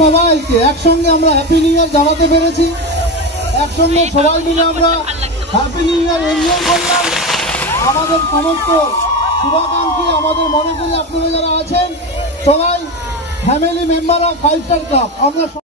সবাইকে একসঙ্গে আমরা হ্যাপি নিউ ইয়ার জানাতে পেরেছি। একসঙ্গে সবাই মিলে আমরা হ্যাপি নিউ ইয়ার এনজয় করলাম। আমাদের সমস্ত শুভাকাঙ্ক্ষী, আমাদের মনে করি আপনারা যারা আছেন সবাই family member of 5 star club, আমরা